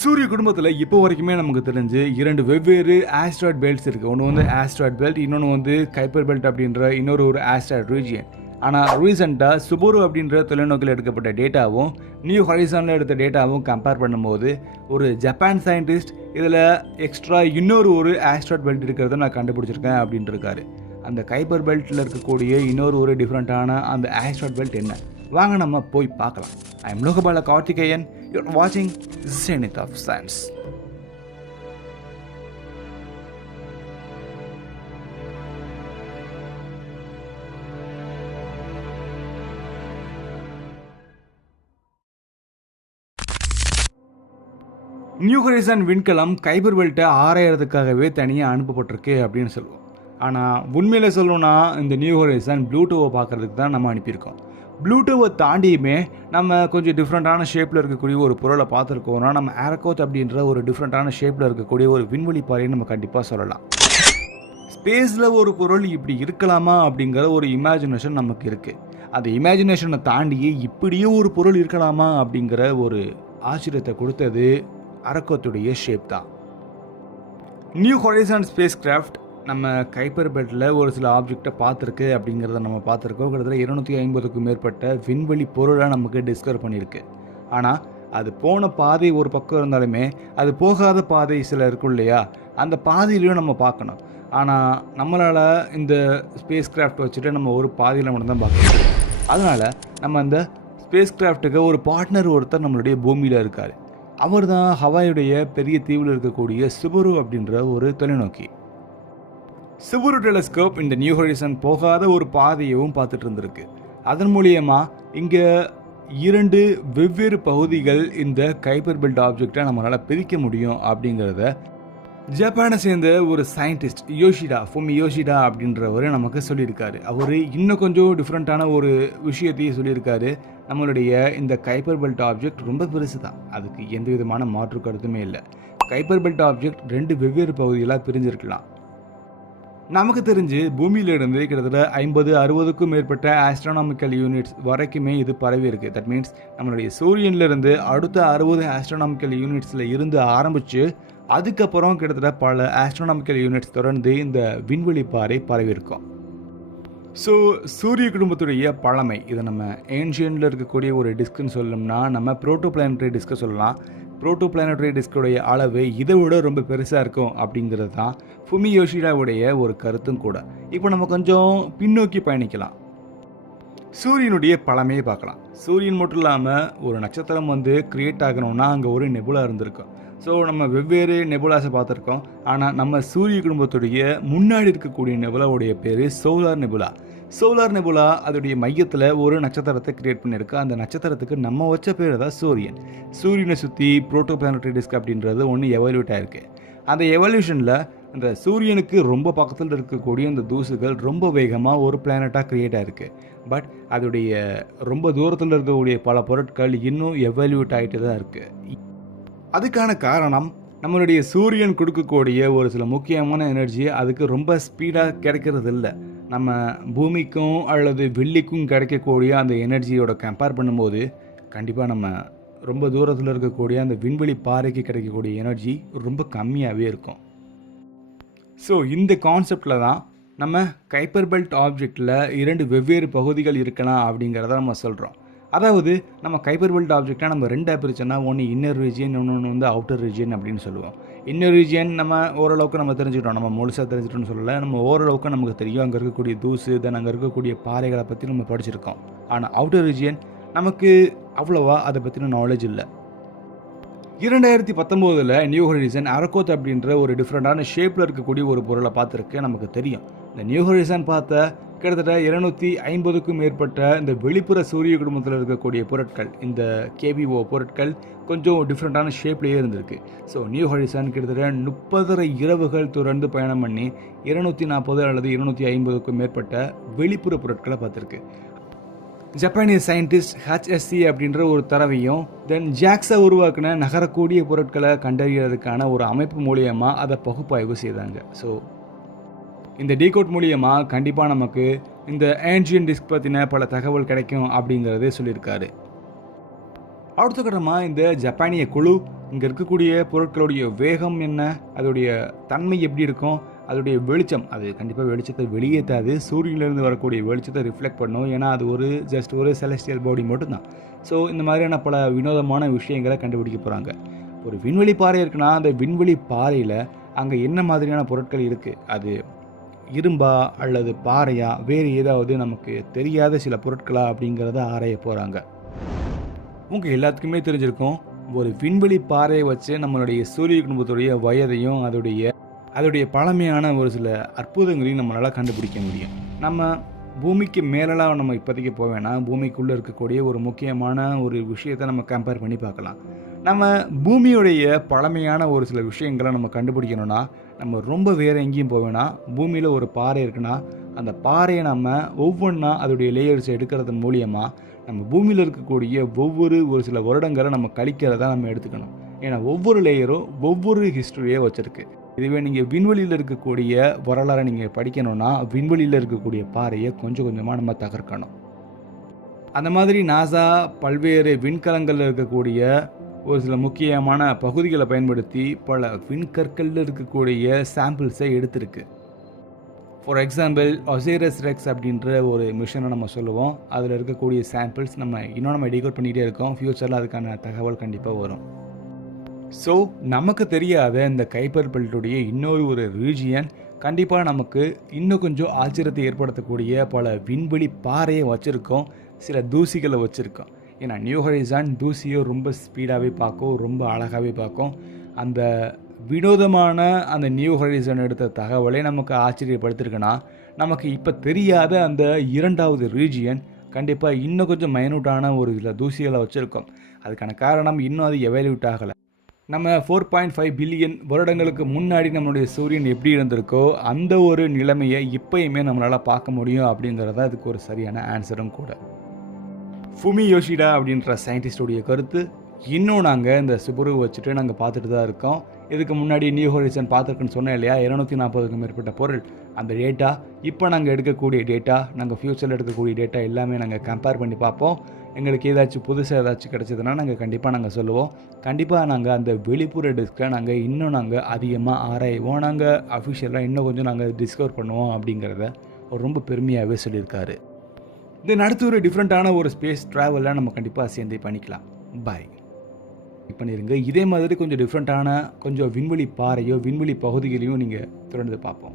சூரிய குடும்பத்தில் இப்போ வரைக்குமே நமக்கு தெரிஞ்சு 2 வெவ்வேறு ஆஸ்ட்ராய்ட் பெல்ட்ஸ் இருக்குது. ஒன்று வந்து ஆஸ்ட்ராய்ட் பெல்ட், இன்னொன்று வந்து கைப்பர் பெல்ட் அப்படின்ற ஒரு ஆஸ்ட்ராய்ட் ரீஜியன். ஆனால் ரீசெண்டாக சுபோரு அப்படின்ற தொலைநோக்கில் எடுக்கப்பட்ட டேட்டாவும் நியூ ஹொரைசானில் எடுத்த டேட்டாவும் கம்பேர் பண்ணும்போது ஒரு ஜப்பான் சயின்டிஸ்ட் இதில் எக்ஸ்ட்ரா ஒரு ஆஸ்ட்ராய்ட் பெல்ட் இருக்கிறத நான் கண்டுபிடிச்சிருக்கேன் அப்படின்ட்டு இருக்காரு. அந்த கைப்பர் பெல்ட்டில் இருக்கக்கூடிய ஒரு டிஃப்ரெண்ட்டான அந்த ஆஸ்ட்ராய்ட் பெல்ட் என்ன? வாங்க நம்ம போய் பார்க்கலாம். I am Logabala Karthikeyan. You're watching Zenith of Science. New horizon விண்கலம் கைபர் பெல்ட்டை ஆராயறதுக்காகவே தனியாக அனுப்பப்பட்டிருக்கு அப்படின்னு சொல்லுவோம். ஆனால் உண்மையில் சொல்லணும்னா இந்த நியூ ஹொரைசன் ப்ளூட்டோவை பார்க்குறதுக்கு தான் நம்ம அனுப்பியிருக்கோம். ப்ளூட்டோவை தாண்டியுமே நம்ம கொஞ்சம் டிஃப்ரெண்ட்டான ஷேப்பில் இருக்கக்கூடிய ஒரு பொருளை பார்த்துருக்கோம்னா நம்ம ஆரக்கோத் அப்படின்ற ஒரு டிஃப்ரெண்ட்டான ஷேப்பில் இருக்கக்கூடிய ஒரு விண்வெளி பாறையை நம்ம கண்டிப்பாக சொல்லலாம். ஸ்பேஸில் ஒரு பொருள் இப்படி இருக்கலாமா அப்படிங்கிற ஒரு இமேஜினேஷன் நமக்கு இருக்குது. அந்த இமேஜினேஷனை தாண்டியே இப்படியே ஒரு பொருள் இருக்கலாமா அப்படிங்கிற ஒரு ஆச்சரியத்தை கொடுத்தது அரக்கோத்துடைய ஷேப் தான். நியூ ஹொரைசன் ஸ்பேஸ் கிராஃப்ட் நம்ம கைப்பர் பெல்ட்டில் ஒரு சில ஆப்ஜெக்டை பார்த்துருக்கு அப்படிங்கிறத நம்ம பார்த்துருக்கோம். கிட்டத்தட்ட 250க்கும் மேற்பட்ட விண்வெளி பொருளை நமக்கு டிஸ்கவர் பண்ணியிருக்கு. ஆனால் அது போன பாதை ஒரு பக்கம் இருந்தாலுமே அது போகாத பாதை சில இருக்கும் இல்லையா, அந்த பாதையிலையும் நம்ம பார்க்கணும். ஆனால் நம்மளால் இந்த ஸ்பேஸ் கிராஃப்ட் வச்சுட்டு நம்ம ஒரு பாதையில் மட்டும்தான் பார்க்கணும். அதனால் நம்ம அந்த ஸ்பேஸ் கிராஃப்ட்டுக்கு ஒரு பார்ட்னர் ஒருத்தர் நம்மளுடைய பூமியில் இருக்கார். அவர் தான் ஹவாயுடைய பெரிய தீவில் இருக்கக்கூடிய சுபரு அப்படின்ற ஒரு தொலைநோக்கி. சுபரு டெலஸ்கோப் இந்த நியூ ஹொரைசன் போகாத ஒரு பாதையவும் பார்த்துட்டு இருந்திருக்கு. அதன் மூலியமாக இங்கே 2 வெவ்வேறு பகுதிகள் இந்த கைப்பர் பெல்ட் ஆப்ஜெக்டை நம்மளால் பிரிக்க முடியும் அப்படிங்கிறத ஜப்பானை சேர்ந்த ஒரு சயின்டிஸ்ட் ஃபுமி யோஷிடா அப்படின்றவர் நமக்கு சொல்லியிருக்காரு. அவர் இன்னும் கொஞ்சம் டிஃப்ரெண்ட்டான ஒரு விஷயத்தையும் சொல்லியிருக்காரு. நம்மளுடைய இந்த கைப்பர் பெல்ட் ஆப்ஜெக்ட் ரொம்ப பெருசு தான், அதுக்கு எந்த விதமான மாற்று கருத்துமே இல்லை. கைப்பர் பெல்ட் ஆப்ஜெக்ட் 2 வெவ்வேறு பகுதிகளாக பிரிஞ்சிருக்கலாம். நமக்கு தெரிஞ்சு பூமியிலிருந்து கிட்டத்தட்ட 50-60க்கும் மேற்பட்ட ஆஸ்ட்ரானாமிக்கல் யூனிட்ஸ் வரைக்குமே இது பரவி இருக்கு. தட் மீன்ஸ் நம்மளுடைய சூரியனிலிருந்து அடுத்த 60 ஆஸ்ட்ரானாமிக்கல் யூனிட்ஸில் இருந்து ஆரம்பித்து அதுக்கப்புறம் கிட்டத்தட்ட பல ஆஸ்ட்ரானாமிக்கல் யூனிட்ஸ் தொடர்ந்து இந்த விண்வெளி பாறை பரவி இருக்கும். ஸோ சூரிய குடும்பத்துடைய பழமை, இதை நம்ம ஏன்ஷியனில் இருக்கக்கூடிய ஒரு டிஸ்க்குன்னு சொல்லணும்னா நம்ம ப்ரோட்டோபிளானட்டரி டிஸ்கை சொல்லலாம். ப்ரோட்டோபிளானட்டரி டிஸ்குடைய அளவு இதை விட ரொம்ப பெருசாக இருக்கும் அப்படிங்கிறது தான் ஃபுமி யோஷிடாவுடைய ஒரு கருத்தும் கூட. இப்போ நம்ம கொஞ்சம் பின்னோக்கி பயணிக்கலாம். சூரியனுடைய பழமையை பார்க்கலாம். சூரியன் மட்டும் இல்லாமல் ஒரு நட்சத்திரம் கிரியேட் ஆகணும்னா அங்கே ஒரு நெபுலா இருந்திருக்கும். ஸோ நம்ம வெவ்வேறு நெபுலாஸை பார்த்துருக்கோம். ஆனால் நம்ம சூரிய குடும்பத்துடைய முன்னாடி இருக்கக்கூடிய நெபுலாவுடைய பேர் சோலார் நெபுலா அதோடைய மையத்தில் ஒரு நட்சத்திரத்தை கிரியேட் பண்ணியிருக்கு. அந்த நட்சத்திரத்துக்கு நம்ம வச்ச பேர் தான் சூரியனை சுற்றி ப்ரோட்டோபிளானட்டரி டிஸ்க் அப்படின்றது ஒன்று எவல்யூட் ஆகிருக்கு. அந்த எவல்யூஷனில் அந்த சூரியனுக்கு ரொம்ப பக்கத்தில் இருக்கக்கூடிய அந்த தூசுகள் ரொம்ப வேகமாக ஒரு பிளானட்டாக கிரியேட் ஆகிருக்கு. பட் அதோடைய ரொம்ப தூரத்தில் இருக்கக்கூடிய பல பொருட்கள் இன்னும் எவல்யூட் ஆகிட்டு தான் இருக்குது. அதுக்கான காரணம் நம்மளுடைய சூரியன் கொடுக்கக்கூடிய ஒரு சில முக்கியமான எனர்ஜி அதுக்கு ரொம்ப ஸ்பீடாக கிடைக்கிறது இல்லை. நம்ம பூமிக்கும் அல்லது வெள்ளிக்கும் கிடைக்கக்கூடிய அந்த எனர்ஜியோட கம்பேர் பண்ணும்போது கண்டிப்பாக நம்ம ரொம்ப தூரத்தில் இருக்கக்கூடிய அந்த விண்வெளி பாறைக்கு கிடைக்கக்கூடிய எனர்ஜி ரொம்ப கம்மியாகவே இருக்கும். ஸோ இந்த கான்செப்டில் தான் நம்ம கைப்பர் பெல்ட் ஆப்ஜெக்டில் 2 வெவ்வேறு பகுதிகள் இருக்கலாம் அப்படிங்கிறத நம்ம சொல்கிறோம். அதாவது நம்ம கைப்பர் பெல்ட் ஆப்ஜெக்டாக நம்ம 2 பிரிச்சோன்னா ஒன்று இன்னர் ரீஜியன், இன்னொன்று அவுட்டர் ரீஜியன் அப்படின்னு சொல்லுவோம். இன்னர் ரீஜியன் நம்ம ஓரளவுக்கு நம்ம தெரிஞ்சுக்கிட்டோம், நம்ம முழுசாக தெரிஞ்சுட்டோம்னு சொல்லலை, நம்ம ஓரளவுக்கு நமக்கு தெரியும். அங்கே இருக்கக்கூடிய தூசு தென் அங்கே இருக்கக்கூடிய பாறைகளை பற்றி நம்ம படிச்சிருக்கோம். ஆனால் அவுட்டர் ரீஜியன் நமக்கு அவ்வளோவா அதை பற்றின நாலேஜ் இல்லை. 2019 நியூ ஹொரைசன் அரக்கோத் அப்படின்ற ஒரு டிஃப்ரெண்ட்டான ஷேப்பில் இருக்கக்கூடிய ஒரு பொருளை பார்த்துருக்கு. நமக்கு தெரியும் இந்த நியூ ஹொரைசன் பார்த்த கிட்டத்தட்ட 250க்கும் மேற்பட்ட இந்த வெளிப்புற சூரிய குடும்பத்தில் இருக்கக்கூடிய பொருட்கள், இந்த கேபிஓ பொருட்கள் கொஞ்சம் டிஃப்ரெண்ட்டான ஷேப்லேயே இருந்திருக்கு. ஸோ நியூ ஹொரைசன் கிட்டத்தட்ட 30 இரவுகள் தொடர்ந்து பயணம் பண்ணி 240 அல்லது 250க்கும் மேற்பட்ட வெளிப்புற பொருட்களை பார்த்துருக்கு. ஜப்பானிய சயின்டிஸ்ட் HSC அப்படின்ற ஒரு தரவையும் தென் ஜாக்ஸை உருவாக்கின நகரக்கூடிய பொருட்களை கண்டறியறதுக்கான ஒரு அமைப்பு மூலியமாக அதை பகுப்பாய்வு செய்தாங்க. ஸோ இந்த டீகோட் மூலியமாக கண்டிப்பாக நமக்கு இந்த ஏன்ஷியன் டிஸ்க் பற்றின பல தகவல் கிடைக்கும் அப்படிங்கிறதே சொல்லியிருக்காரு. அடுத்த கட்டமாக இந்த ஜப்பானிய குழு இங்கே இருக்கக்கூடிய பொருட்களுடைய வேகம் என்ன, அதோடைய தன்மை எப்படி இருக்கும், அதோடைய வெளிச்சம், அது கண்டிப்பாக வெளிச்சத்தை வெளியேற்றாது, சூரியனிலிருந்து வரக்கூடிய வெளிச்சத்தை ரிஃப்ளெக்ட் பண்ணும். ஏன்னா அது ஜஸ்ட் ஒரு செலஸ்டியல் பாடி மட்டும்தான். ஸோ இந்த மாதிரியான பல வினோதமான விஷயங்களை கண்டுபிடிக்க போகிறாங்க. ஒரு விண்வெளி பாறை இருக்குன்னா அந்த விண்வெளி பாறையில் அங்கே என்ன மாதிரியான பொருட்கள் இருக்குது, அது இரும்பா அல்லது பாறையா, வேறு ஏதாவது நமக்கு தெரியாத சில பொருட்களா அப்படிங்கிறத ஆராய போகிறாங்க. உங்கள் எல்லாத்துக்குமே தெரிஞ்சிருக்கும், ஒரு விண்வெளி பாறையை வச்சு நம்மளுடைய சூரிய குடும்பத்துடைய வயதையும் அதோடைய பழமையான ஒரு சில அற்புதங்களையும் நம்மளால் கண்டுபிடிக்க முடியும். நம்ம பூமிக்கு மேலெலாம் நம்ம இப்போதைக்கு போக வேணாம், பூமிக்குள்ளே இருக்கக்கூடிய ஒரு முக்கியமான ஒரு விஷயத்தை நம்ம கம்பேர் பண்ணி பார்க்கலாம். நம்ம பூமியுடைய பழமையான ஒரு சில விஷயங்களை நம்ம கண்டுபிடிக்கணும்னா நம்ம ரொம்ப வேறு எங்கேயும் போக வேணாம். பூமியில் ஒரு பாறை இருக்குன்னா அந்த பாறையை நம்ம ஒவ்வொன்றா அதோடைய லேயர்ஸ் எடுக்கிறது மூலியமாக நம்ம பூமியில் இருக்கக்கூடிய ஒரு சில வருடங்களை நம்ம கழிக்கிறதா நம்ம எடுத்துக்கணும். ஏன்னா ஒவ்வொரு லேயரும் ஒவ்வொரு ஹிஸ்டரியே வச்சுருக்கு. இதுவே நீங்கள் விண்வெளியில் இருக்கக்கூடிய வரலாறை நீங்கள் படிக்கணும்னா விண்வெளியில் இருக்கக்கூடிய பாறையை கொஞ்சம் கொஞ்சமாக நம்ம தகர்க்கணும். அந்த மாதிரி நாசா பல்வேறு விண்கலங்களில் இருக்கக்கூடிய ஒரு சில முக்கியமான பகுதிகளை பயன்படுத்தி பல விண்கற்களில் இருக்கக்கூடிய சாம்பிள்ஸை எடுத்திருக்கு. ஃபார் எக்ஸாம்பிள் ஒசைரஸ் ரெக்ஸ் அப்படின்ற ஒரு மிஷனை நம்ம சொல்லுவோம். அதில் இருக்கக்கூடிய சாம்பிள்ஸ் நம்ம டீகோட் பண்ணிகிட்டே இருக்கோம். ஃப்யூச்சரில் அதுக்கான தகவல் கண்டிப்பாக வரும். ஸோ நமக்கு தெரியாத இந்த கைப்பர் பெல்ட்டுடைய இன்னொரு ரீஜியன் கண்டிப்பாக நமக்கு இன்னும் கொஞ்சம் ஆச்சரியத்தை ஏற்படுத்தக்கூடிய பல விண்வெளி பாறையை வச்சுருக்கோம், சில தூசிகளை வச்சுருக்கோம். ஏன்னா நியூ ஹொரைசான் தூசியை ரொம்ப ஸ்பீடாகவே பார்க்கும், ரொம்ப அழகாகவே பார்க்கும். அந்த வினோதமான அந்த நியூ ஹொரைசான் எடுத்த தகவலை நமக்கு ஆச்சரியப்படுத்திருக்குன்னா நமக்கு இப்போ தெரியாத அந்த இரண்டாவது ரீஜியன் கண்டிப்பாக இன்னும் கொஞ்சம் மைனூட்டான ஒரு சில தூசிகளை வச்சுருக்கோம். அதுக்கான காரணம் இன்னும் அது எவால்யூட் ஆகலை. நம்ம 4.5 பில்லியன் வருடங்களுக்கு முன்னாடி நம்மளுடைய சூரியன் எப்படி இருந்திருக்கோ அந்த ஒரு நிலைமையை இப்போயுமே நம்மளால் பார்க்க முடியும் அப்படிங்கிறது தான் இதுக்கு ஒரு சரியான ஆன்சரும் கூட. ஃபுமி யோஷிடா அப்படின்ற சயின்டிஸ்டோடைய கருத்து, இன்னும் நாங்கள் இந்த சுபரு வச்சுட்டு நாங்கள் பார்த்துட்டு தான் இருக்கோம். இதுக்கு முன்னாடி நியூ ஹொரைசன் பார்த்துருக்குன்னு சொன்னேன் இல்லையா, 240க்கும் மேற்பட்ட பொருள். அந்த டேட்டா இப்போ நாங்கள் எடுக்கக்கூடிய டேட்டா, நாங்கள் ஃப்யூச்சரில் எடுக்கக்கூடிய டேட்டா எல்லாமே நாங்கள் கம்பேர் பண்ணி பார்ப்போம். எங்களுக்கு ஏதாச்சும் புதுசாக ஏதாச்சும் கிடச்சதுன்னா நாங்கள் சொல்லுவோம். கண்டிப்பாக நாங்கள் அந்த வெளிப்புற டிஸ்கை நாங்கள் அதிகமாக ஆராய்வோம். நாங்கள் அஃபிஷியலாக இன்னும் கொஞ்சம் நாங்கள் டிஸ்கவர் பண்ணுவோம் அப்படிங்கிறத ரொம்ப பெருமையாகவே சொல்லியிருக்காரு. தென் அடுத்து ஒரு டிஃப்ரெண்ட்டான ஒரு ஸ்பேஸ் ட்ராவலில் நம்ம கண்டிப்பாக சேர்ந்து பண்ணிக்கலாம். பாய் பண்ணிடுங்க. இதே மாதிரி கொஞ்சம் டிஃப்ரெண்ட்டான கொஞ்சம் விண்வெளி பாறையோ விண்வெளி பகுதிகளையும் நீங்கள் தொடர்ந்து பார்ப்போம்.